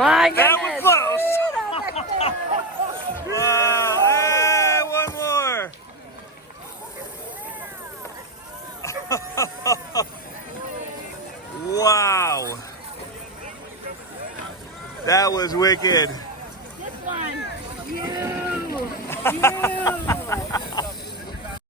My goodness. That was close. Wow. Hey, one more. Wow. That was wicked. This one. You.